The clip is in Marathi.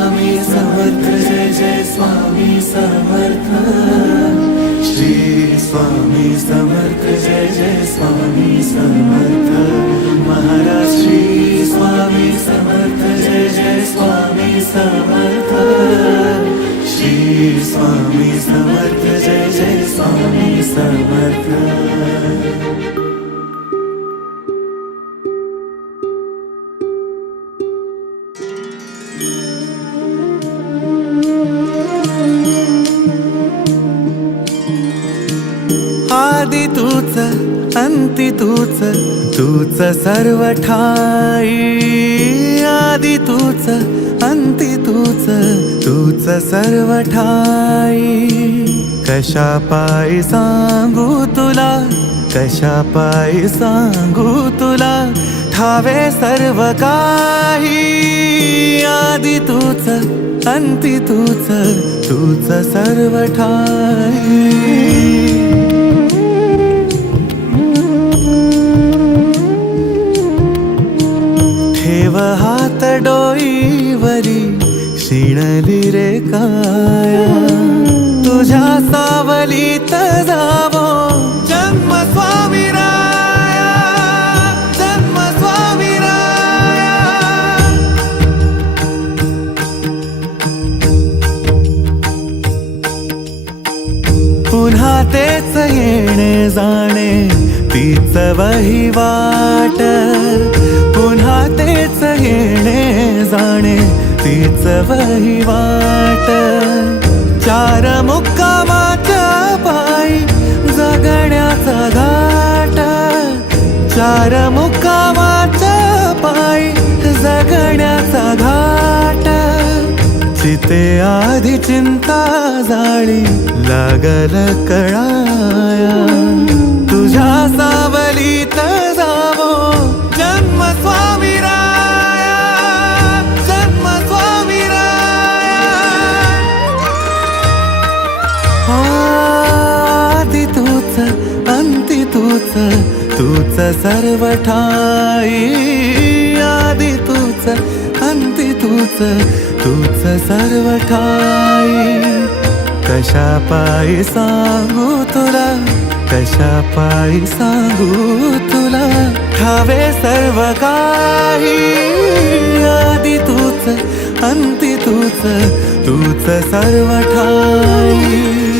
स्वामी समर्थ जय जय स्वामी समर्थ। श्री स्वामी समर्थ जय जय स्वामी समर्थ। महाराज श्री स्वामी समर्थ जय जय स्वामी समर्थ। श्री स्वामी समर्थ जय जय स्वामी समर्थ। आदि तूच अंती तूच, तूच सर्व ठाई। आदि तूच अंती तूच, तूच सर्व ठाई। कशा पायी सांगू तुला, कशा पायी सांगू तुला, ठावे सर्व काही। आदि तूच अंती तूच, तूच सर्व ठाई। ठेव हात डोईवरी, शिणली रे काया। तुझ्या सावलीत जावो जन्म स्वामी राया, जन्म स्वामी राया। पुन्हा तेच येणे जाणे, तीच वहिवाट। पुन्हा तेच येणे जाणे, तीच वहिवाट। चार मुक्कामाच्या पायी जगण्याचा घाट। चार मुक्कामाच्या पायी जगण्याचा घाट। चिते आधी चिंता जाळी लागल कळाया। तुझ्या सावलीत जावो जन्म स्वामी राया, जन्म स्वामी राया। आदि तूच अंती तूच, तूच सर्व ठाई। आदि तूच अंती तूच, तूच सर्व ठाई। कशा पायी सांगू तुला, कशा पायी सांगू तुला, ठावे सर्व काही। आदि तूच अंती तूच, तूच सर्व ठाई।